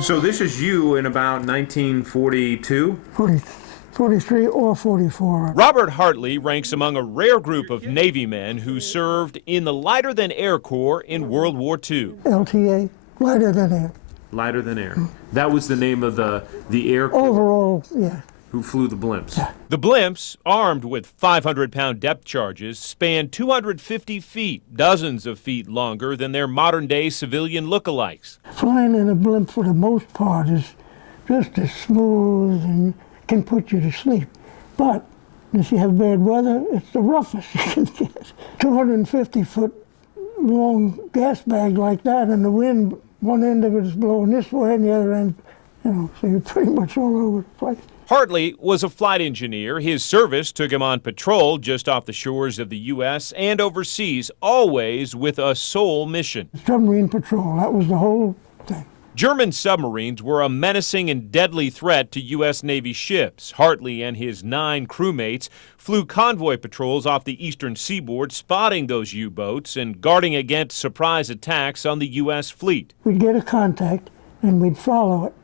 So this is you in about 1942? 43 or 44. Robert Hartley ranks among a rare group of Navy men who served in the Lighter Than Air Corps in World War II. LTA, lighter than air. Lighter Than Air. That was the name of the Air Corps Overall, yeah. who flew the blimps. Yeah. The blimps, armed with 500-pound depth charges, span 250 feet, dozens of feet longer than their modern-day civilian lookalikes. Flying in a blimp for the most part is just as smooth and can put you to sleep. But if you have bad weather, it's the roughest you can get. 250-foot long gas bag like that, and the wind, one end of it is blowing this way and the other end, so you're pretty much all over the place. Hartley was a flight engineer. His service took him on patrol just off the shores of the U.S. and overseas, always with a sole mission. Submarine patrol, that was the whole thing. German submarines were a menacing and deadly threat to U.S. Navy ships. Hartley and his 9 crewmates flew convoy patrols off the eastern seaboard, spotting those U-boats and guarding against surprise attacks on the U.S. fleet. We'd get a contact and we'd follow it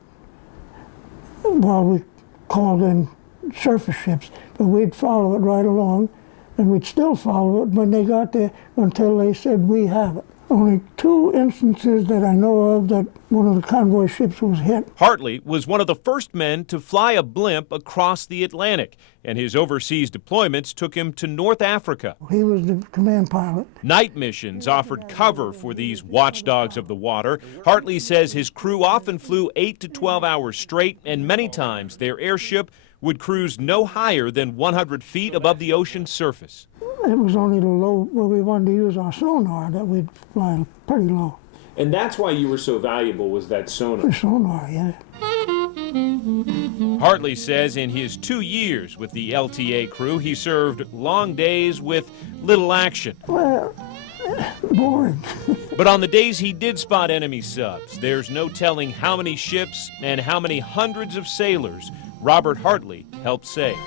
while we called in surface ships, but we'd follow it right along, and we'd still follow it when they got there until they said, "We have it." Only 2 instances that I know of that one of the convoy ships was hit. Hartley was one of the first men to fly a blimp across the Atlantic, and his overseas deployments took him to North Africa. He was the command pilot. Night missions offered cover for these watchdogs of the water. Hartley says his crew often flew 8 to 12 hours straight, and many times their airship would cruise no higher than 100 feet above the ocean's surface. It was only the low where we wanted to use our sonar that we'd fly pretty low. And that's why you were so valuable, was that sonar. The sonar, yeah. Hartley says in his 2 years with the LTA crew, he served long days with little action. Well, boring. But on the days he did spot enemy subs, there's no telling how many ships and how many hundreds of sailors Robert Hartley helped save.